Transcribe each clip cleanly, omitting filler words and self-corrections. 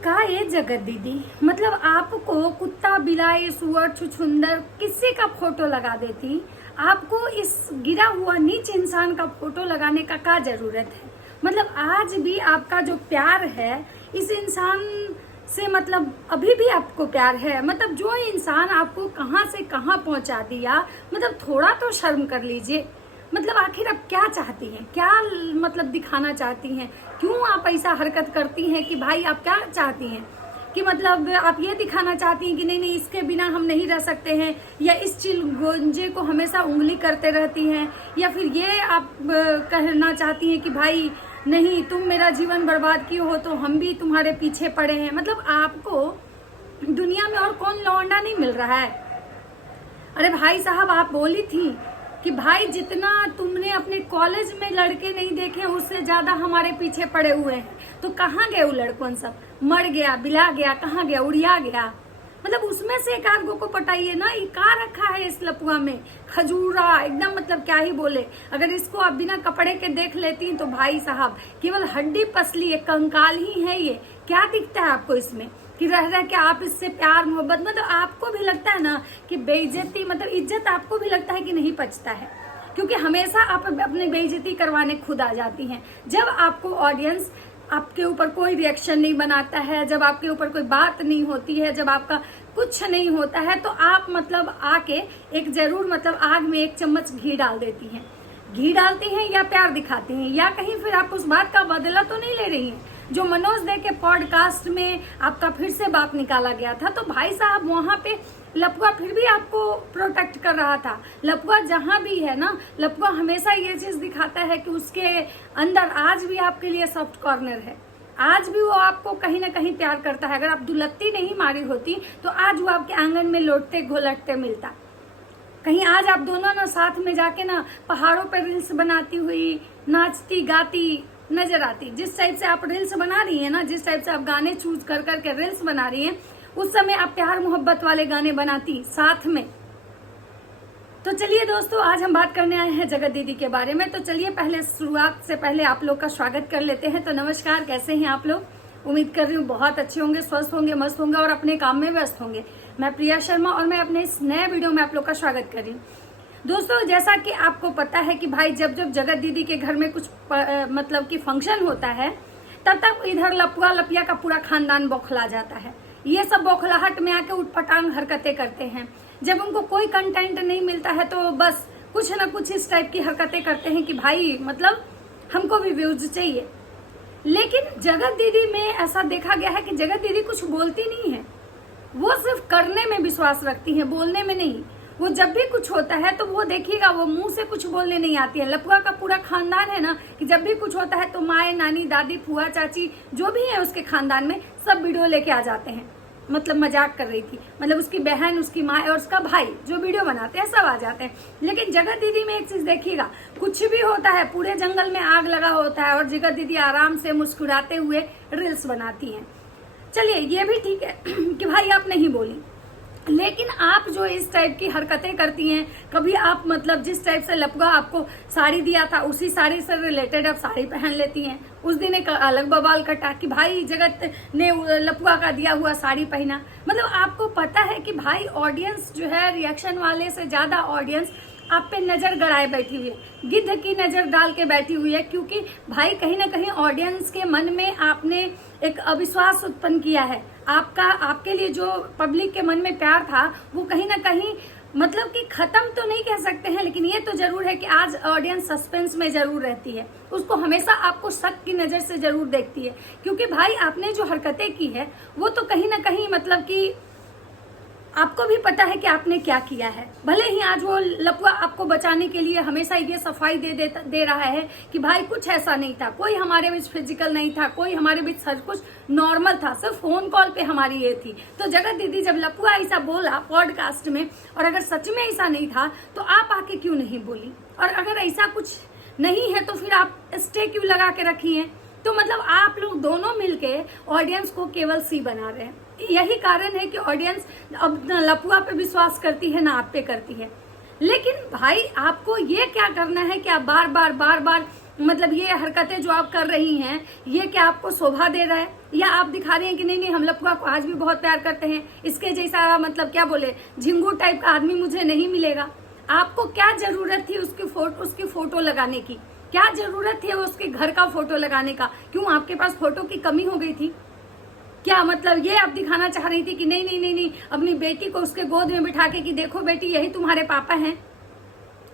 का ये जगत दीदी, मतलब आपको कुत्ता बिलाई सुअर छुछुंदर किसी का फोटो लगा देती, आपको इस गिरा हुआ नीच इंसान का फोटो लगाने का क्या जरूरत है। मतलब आज भी आपका जो प्यार है इस इंसान से, मतलब अभी भी आपको प्यार है। मतलब जो इंसान आपको कहाँ से कहाँ पहुंचा दिया, मतलब थोड़ा तो शर्म कर लीजिए। मतलब आखिर आप क्या चाहती हैं, क्या मतलब दिखाना चाहती हैं, क्यों आप ऐसा हरकत करती हैं कि भाई आप क्या चाहती हैं कि मतलब आप ये दिखाना चाहती हैं कि नहीं नहीं इसके बिना हम नहीं रह सकते हैं, या इस चिलगोंजे को हमेशा उंगली करते रहती हैं, या फिर ये आप कहना चाहती हैं कि भाई नहीं तुम मेरा जीवन बर्बाद किए हो तो हम भी तुम्हारे पीछे पड़े हैं। मतलब आपको दुनिया में और कौन लौंडा नहीं मिल रहा है। अरे भाई साहब, आप बोली थी कि भाई जितना तुमने अपने कॉलेज में लड़के नहीं देखे उससे ज्यादा हमारे पीछे पड़े हुए हैं। तो कहाँ गए वो लड़कों, सब मर गया, बिला गया, कहाँ गया, उड़िया गया। मतलब उसमें से एक आध गो को पटाइए ना। ये का रखा है इस लपुआ में, खजूरा एकदम, मतलब क्या ही बोले। अगर इसको आप बिना कपड़े के देख लेती तो भाई साहब केवल हड्डी पसली, एक कंकाल ही है ये। क्या दिखता है आपको इसमें कि रह रह के आप इससे प्यार मोहब्बत, मतलब आपको भी लगता है ना कि बेइज्जती, मतलब इज्जत आपको भी लगता है कि नहीं पचता है, क्योंकि हमेशा आप अपनी बेइज्जती करवाने खुद आ जाती हैं। जब आपको ऑडियंस आपके ऊपर कोई रिएक्शन नहीं बनाता है, जब आपके ऊपर कोई बात नहीं होती है, जब आपका कुछ नहीं होता है, तो आप मतलब आके एक जरूर मतलब आग में एक चम्मच घी डाल देती हैं। घी डालती हैं या प्यार दिखाती हैं, या कहीं फिर आप उस बात का बदला तो नहीं ले रही हैं जो मनोज दे के पॉडकास्ट में आपका फिर से बात निकाला गया था। तो भाई साहब वहां पे लपुआ फिर भी आपको प्रोटेक्ट कर रहा था। लपुआ जहां भी है ना, लपुआ हमेशा ये चीज दिखाता है कि उसके अंदर आज भी आपके लिए सॉफ्ट कॉर्नर है। आज भी वो आपको कहीं ना कहीं प्यार करता है। अगर आप दुलत्ती नहीं मारी होती तो आज वो आपके आंगन में लौटते घोलटते मिलता। कहीं आज आप दोनों ना साथ में जाके ना पहाड़ों पर रील्स बनाती हुई नाचती गाती नजर आती। जिस टाइप से आप रील्स बना रही हैं ना, जिस टाइप से आप गाने चूज कर करके रील्स बना रही हैं, उस समय आप प्यार मोहब्बत वाले गाने बनाती साथ में। तो चलिए दोस्तों, आज हम बात करने आए हैं जगत दीदी के बारे में। तो चलिए पहले शुरुआत से पहले आप लोग का स्वागत कर लेते हैं। तो नमस्कार, कैसे हैं आप लोग? उम्मीद कर रही हूँ बहुत अच्छे होंगे, स्वस्थ होंगे, मस्त होंगे और अपने काम में व्यस्त होंगे। मैं प्रिया शर्मा और मैं अपने इस नए वीडियो में आप लोग का स्वागत कर रही हूँ। दोस्तों, जैसा कि आपको पता है कि भाई जब जब जगत दीदी के घर में कुछ मतलब कि फंक्शन होता है, तब तक इधर लपुआ लपिया का पूरा खानदान बौखला जाता है। ये सब बौखलाहट में आके उठपटांग हरकतें करते हैं। जब उनको कोई कंटेंट नहीं मिलता है तो बस कुछ ना कुछ इस टाइप की हरकतें करते हैं कि भाई मतलब हमको भी व्यूज चाहिए। लेकिन जगत दीदी में ऐसा देखा गया है कि जगत दीदी कुछ बोलती नहीं है, वो सिर्फ करने में विश्वास रखती है, बोलने में नहीं। वो जब भी कुछ होता है तो वो देखिएगा, वो मुंह से कुछ बोलने नहीं आती है। लपुआ का पूरा खानदान है ना कि जब भी कुछ होता है तो माए, नानी, दादी, फुआ, चाची जो भी है उसके खानदान में सब वीडियो लेके आ जाते हैं। मतलब मजाक कर रही थी, मतलब उसकी बहन, उसकी माँ और उसका भाई जो वीडियो बनाते हैं सब आ जाते हैं। लेकिन जगत दीदी में एक चीज देखिएगा, कुछ भी होता है पूरे जंगल में आग लगा होता है और जगत दीदी आराम से मुस्कुराते हुए रील्स बनाती हैं। चलिए ये भी ठीक है कि भाई आप नहीं बोली, लेकिन आप जो इस टाइप की हरकतें करती हैं, कभी आप मतलब जिस टाइप से लपुआ आपको साड़ी दिया था उसी साड़ी से रिलेटेड आप साड़ी पहन लेती हैं। उस दिन एक अलग बवाल कटा कि भाई जगत ने लपुआ का दिया हुआ साड़ी पहना। मतलब आपको पता है कि भाई ऑडियंस जो है रिएक्शन वाले से ज्यादा ऑडियंस आप पे नजर गड़ाए बैठी हुई है, गिद्ध की नजर डाल के बैठी हुई है। क्योंकि भाई कहीं ना कहीं ऑडियंस के मन में आपने एक अविश्वास उत्पन्न किया है। आपके लिए जो पब्लिक के मन में प्यार था वो कहीं ना कहीं मतलब कि खत्म तो नहीं कह सकते हैं, लेकिन ये तो जरूर है कि आज ऑडियंस सस्पेंस में जरूर रहती है। उसको हमेशा आपको शक की नजर से जरूर देखती है, क्योंकि भाई आपने जो हरकतें की है वो तो कहीं ना कहीं मतलब कि आपको भी पता है कि आपने क्या किया है। भले ही आज वो लपुआ आपको बचाने के लिए हमेशा ये सफाई दे रहा है कि भाई कुछ ऐसा नहीं था, कोई हमारे बीच फिजिकल नहीं था, कोई हमारे बीच सब कुछ नॉर्मल था, सिर्फ फोन कॉल पे हमारी ये थी। तो जगत दीदी जब लपुआ ऐसा बोला पॉडकास्ट में, और अगर सच में ऐसा नहीं था तो आप आके क्यों नहीं बोली? और अगर ऐसा कुछ नहीं है तो फिर आप स्टे क्यों लगा के रखी है? तो मतलब आप लोग दोनों मिलके ऑडियंस को केवल सी बना रहे हैं। यही कारण है कि ऑडियंस अब न लपुआ पे विश्वास करती है ना आप पे करती है। लेकिन भाई आपको ये क्या करना है कि आप बार बार मतलब ये हरकतें जो आप कर रही हैं, ये क्या आपको शोभा दे रहा है, या आप दिखा रही हैं कि नहीं नहीं हम लपुआ को आज भी बहुत प्यार करते हैं, इसके जैसा मतलब क्या बोले झिंगूर टाइप का आदमी मुझे नहीं मिलेगा। आपको क्या जरूरत थी उसकी फोटो लगाने की? क्या जरूरत थी उसके घर का फोटो लगाने का? क्यों आपके पास फोटो की कमी हो गई थी क्या? मतलब ये आप दिखाना चाह रही थी कि नहीं नहीं नहीं नहीं अपनी बेटी को उसके गोद में बिठा के कि देखो बेटी यही तुम्हारे पापा हैं।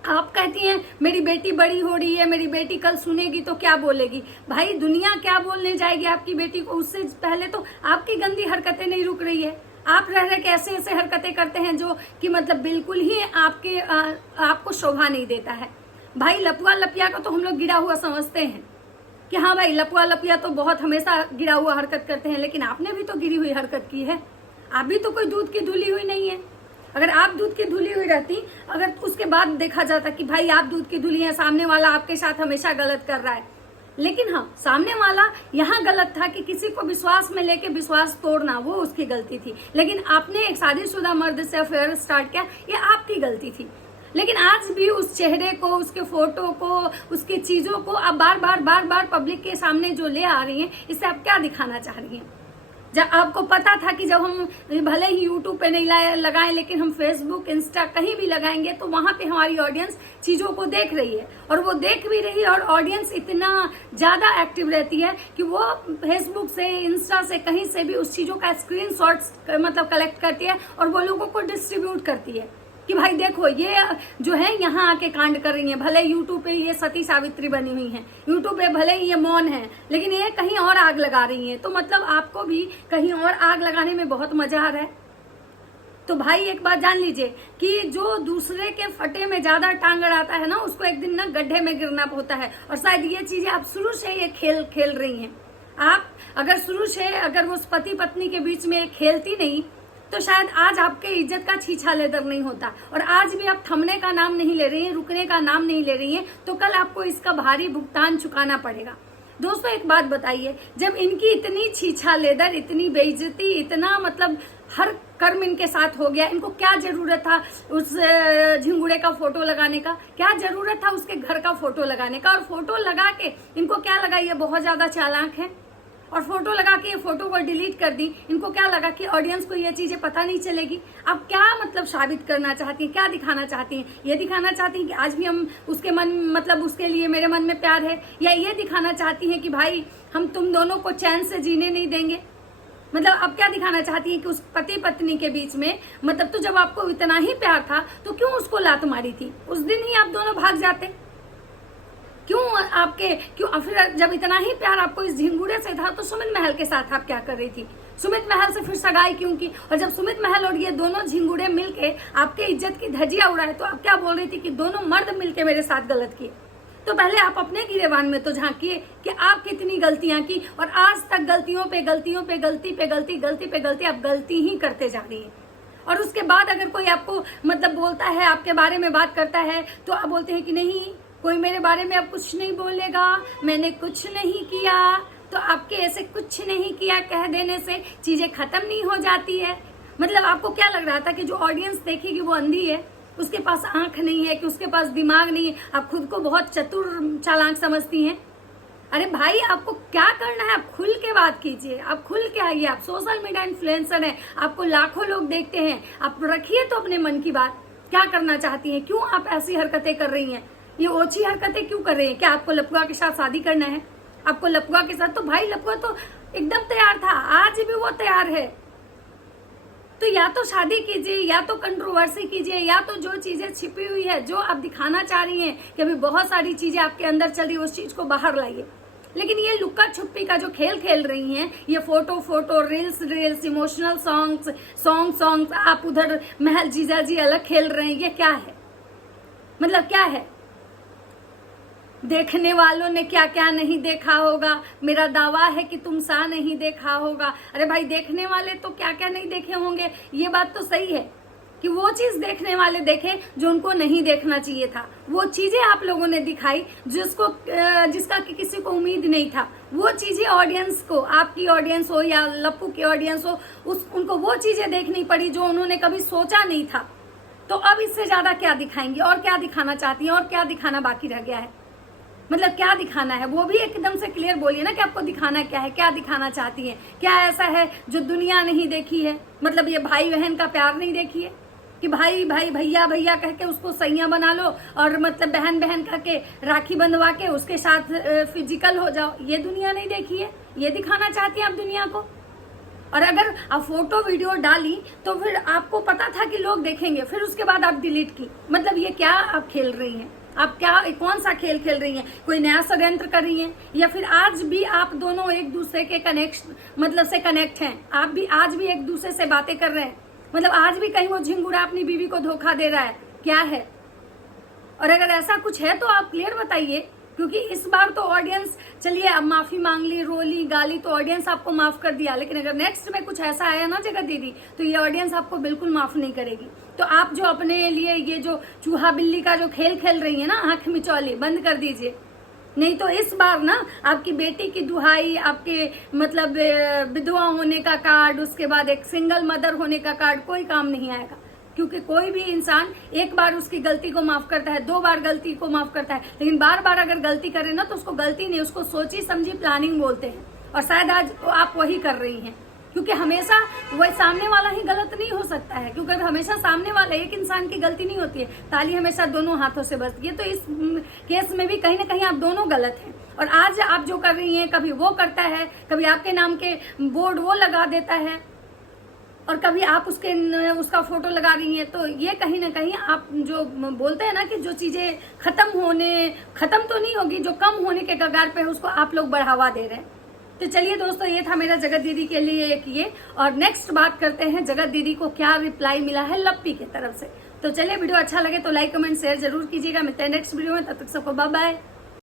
आप कहती हैं मेरी बेटी बड़ी हो रही है, मेरी बेटी कल सुनेगी तो क्या बोलेगी। भाई दुनिया क्या बोलने जाएगी आपकी बेटी को? उससे पहले तो आपकी गंदी हरकतें नहीं रुक रही है। आप रह रहे के ऐसे ऐसे हरकतें करते हैं जो कि मतलब बिल्कुल ही आपको शोभा नहीं देता है। भाई लपुआ लपिया का तो हम लोग गिरा हुआ समझते हैं कि हाँ भाई लपुआ लपिया तो बहुत हमेशा गिरा हुआ हरकत करते हैं, लेकिन आपने भी तो गिरी हुई हरकत की है। आप भी तो कोई दूध की धुली हुई नहीं है। अगर आप दूध की धुली हुई रहती, अगर उसके बाद देखा जाता कि भाई आप दूध की धुली हैं, सामने वाला आपके साथ हमेशा गलत कर रहा है, लेकिन हाँ सामने वाला यहाँ गलत था कि किसी को विश्वास में लेके विश्वास तोड़ना वो उसकी गलती थी, लेकिन आपने एक शादीशुदा मर्द से अफेयर स्टार्ट किया, ये आपकी गलती थी। लेकिन आज भी उस चेहरे को, उसके फोटो को, उसकी चीजों को आप बार बार पब्लिक के सामने जो ले आ रही हैं, इससे आप क्या दिखाना चाह रही हैं? जब आपको पता था कि जब हम भले ही यूट्यूब पे नहीं लगाएं, लेकिन हम फेसबुक इंस्टा कहीं भी लगाएंगे तो वहां पे हमारी ऑडियंस चीजों को देख रही है, और वो देख भी रही है, और ऑडियंस इतना ज्यादा एक्टिव रहती है कि वो फेसबुक से, इंस्टा से, कहीं से भी उस चीजों का स्क्रीनशॉट्स मतलब कलेक्ट करती है और वो लोगों को डिस्ट्रीब्यूट करती है कि भाई देखो ये जो है यहाँ आके कांड कर रही है। भले यूट्यूब पे ये सती सावित्री बनी हुई है, यूट्यूब पे भले ये मौन है, लेकिन ये कहीं और आग लगा रही है। तो मतलब आपको भी कहीं और आग लगाने में बहुत मजा आ रहा है। तो भाई एक बात जान लीजिए कि जो दूसरे के फटे में ज्यादा टांग अड़ाता है ना, उसको एक दिन ना गड्ढे में गिरना होता है। और शायद ये चीजें आप शुरू से ये खेल रही हैं। आप अगर शुरू से अगर वो पति पत्नी के बीच में खेलती नहीं तो शायद आज आपके इज्जत का छीछा लेदर नहीं होता। और आज भी आप थमने का नाम नहीं ले रही हैं, रुकने का नाम नहीं ले रही हैं, तो कल आपको इसका भारी भुगतान चुकाना पड़ेगा। दोस्तों एक बात बताइए, जब इनकी इतनी छीछा लेदर, इतनी बेइज्जती, इतना मतलब हर कर्म इनके साथ हो गया, इनको क्या जरूरत था उस झिंगुड़े का फोटो लगाने का? क्या जरूरत था उसके घर का फोटो लगाने का? और फोटो लगा के इनको क्या लगा ये बहुत ज्यादा चालाक है, और फोटो लगा के ये फोटो को डिलीट कर दी। इनको क्या लगा कि ऑडियंस को ये चीजें पता नहीं चलेगी? आप क्या मतलब साबित करना चाहती हैं, क्या दिखाना चाहती हैं? ये दिखाना चाहती हैं कि आज भी हम उसके मन मतलब उसके लिए मेरे मन में प्यार है, या ये दिखाना चाहती हैं कि भाई हम तुम दोनों को चैन से जीने नहीं देंगे? मतलब आप क्या दिखाना चाहती हैं कि उस पति पत्नी के बीच में मतलब तो जब आपको इतना ही प्यार था तो क्यों उसको लात मारी थी? उस दिन ही आप दोनों भाग जाते। क्यों फिर जब इतना ही प्यार आपको इस झिंगुड़े से था तो सुमित महल के साथ आप क्या कर रही थी? सुमित महल से फिर सगाई क्यों की? और जब सुमित महल और ये दोनों झिंगुड़े मिलके आपके इज्जत की धज्जियां उड़ाए तो आप क्या बोल रही थी कि दोनों मर्द मिलके मेरे साथ गलत किए? तो पहले आप अपने गिरेबान में तो झांकिए कि आप कितनी गलतियां की, और आज तक गलतियों पे गलतियों पे गलती पे गलती, गलती पे गलती, आप गलती ही करते जा रही हैं। और उसके बाद अगर कोई आपको मतलब बोलता है, आपके बारे में बात करता है, तो आप बोलते हैं कि नहीं कोई मेरे बारे में अब कुछ नहीं बोलेगा, मैंने कुछ नहीं किया। तो आपके ऐसे कुछ नहीं किया कह देने से चीजें खत्म नहीं हो जाती है। मतलब आपको क्या लग रहा था कि जो ऑडियंस देखेगी वो अंधी है, उसके पास आंख नहीं है, कि उसके पास दिमाग नहीं है? आप खुद को बहुत चतुर चालाक समझती हैं। अरे भाई आपको क्या करना है, आप खुल के बात कीजिए, आप खुल के आइए। आप सोशल मीडिया इन्फ्लुएंसर हैं, आपको लाखों लोग देखते हैं, आप रखिए तो अपने मन की बात। क्या करना चाहती हैं? क्यों आप ऐसी हरकतें कर रही हैं? ये ओछी हरकतें क्यों कर रही हैं? क्या आपको लपुआ के साथ शादी करना है? आपको लपुआ के साथ तो भाई लपुआ तो एकदम तैयार था, आज भी वो तैयार है। तो या तो शादी कीजिए, या तो कंट्रोवर्सी कीजिए, या तो जो चीजें छिपी हुई है, जो आप दिखाना चाह रही हैं कि अभी बहुत सारी चीजें आपके अंदर चल रही है, उस चीज को बाहर लाइए। लेकिन ये लुक्का छुपी का जो खेल खेल रही हैं, ये फोटो रील्स, इमोशनल सॉन्ग्स, आप उधर महल जीजा जी अलग खेल रहे हैं, ये क्या है? मतलब क्या है? देखने वालों ने क्या क्या नहीं देखा होगा, मेरा दावा है कि तुम सा नहीं देखा होगा। अरे भाई देखने वाले तो क्या क्या नहीं देखे होंगे, ये बात तो सही है कि वो चीज देखने वाले देखे जो उनको नहीं देखना चाहिए था। वो चीजें आप लोगों ने दिखाई जिसका कि किसी को उम्मीद नहीं था। वो चीजें ऑडियंस को, आपकी ऑडियंस हो या लप्पू की ऑडियंस हो, उनको वो चीजें देखनी पड़ी जो उन्होंने कभी सोचा नहीं था। तो अब इससे ज्यादा क्या दिखाएंगी? और क्या दिखाना चाहती हैं? और क्या दिखाना बाकी रह गया है? मतलब क्या दिखाना है, वो भी एकदम से क्लियर बोलिए ना कि आपको दिखाना क्या है, क्या दिखाना चाहती है, क्या ऐसा है जो दुनिया नहीं देखी है। मतलब ये भाई बहन का प्यार नहीं देखी है कि भाई भाई भैया भैया कह के उसको सैया बना लो और मतलब बहन बहन कह के राखी बंधवा के उसके साथ फिजिकल हो जाओ, ये दुनिया नहीं देखी है, ये दिखाना चाहती है आप दुनिया को। और अगर आप फोटो वीडियो डाली तो फिर आपको पता था कि लोग देखेंगे, फिर उसके बाद आप डिलीट की। मतलब ये क्या आप खेल रही हैं, आप क्या कौन सा खेल खेल रही हैं, कोई नया षड्यंत्र कर रही हैं, या फिर आज भी आप दोनों एक दूसरे के कनेक्ट हैं, आप भी आज भी एक दूसरे से बातें कर रहे हैं, मतलब आज भी कहीं वो झिंगुरा अपनी बीवी को धोखा दे रहा है, क्या है। और अगर ऐसा कुछ है तो आप क्लियर बताइए, क्योंकि इस बार तो ऑडियंस, चलिए अब माफी मांग ली, रोली गाली तो ऑडियंस आपको माफ कर दिया, लेकिन अगर नेक्स्ट में कुछ ऐसा आया ना जगत दीदी, तो ये ऑडियंस आपको बिल्कुल माफ नहीं करेगी। तो आप जो अपने लिए ये जो चूहा बिल्ली का जो खेल खेल रही है ना, आंख मिचौली, बंद कर दीजिए। नहीं तो इस बार ना आपकी बेटी की दुहाई, आपके मतलब विधवा होने का कार्ड, उसके बाद एक सिंगल मदर होने का कार्ड कोई काम नहीं आएगा। क्योंकि कोई भी इंसान एक बार उसकी गलती को माफ करता है, 2 बार गलती को माफ करता है, लेकिन बार बार अगर गलती करे ना तो उसको गलती नहीं, उसको सोची समझी प्लानिंग बोलते हैं। और शायद आज आप वही कर रही हैं, क्योंकि हमेशा वही सामने वाला ही गलत नहीं हो सकता है, क्योंकि हमेशा सामने वाला एक इंसान की गलती नहीं होती है, ताली हमेशा दोनों हाथों से बजती है। तो इस केस में भी कहीं ना कहीं आप दोनों गलत हैं। और आज आप जो कर रही हैं, कभी वो करता है, कभी आपके नाम के बोर्ड वो लगा देता है, और कभी आप उसका फोटो लगा रही हैं। तो ये कहीं ना कहीं आप जो बोलते हैं ना कि जो चीजें खत्म तो नहीं होगी, जो कम होने के कगार पे है, उसको आप लोग बढ़ावा दे रहे हैं। तो चलिए दोस्तों, ये था मेरा जगत दीदी के लिए एक ये। और नेक्स्ट बात करते हैं जगत दीदी को क्या रिप्लाई मिला है लप्पी की तरफ से। तो चलिए, वीडियो अच्छा लगे तो लाइक कमेंट शेयर जरूर कीजिएगा। मिलते हैं नेक्स्ट वीडियो में, तब तक सबको बाय बाय।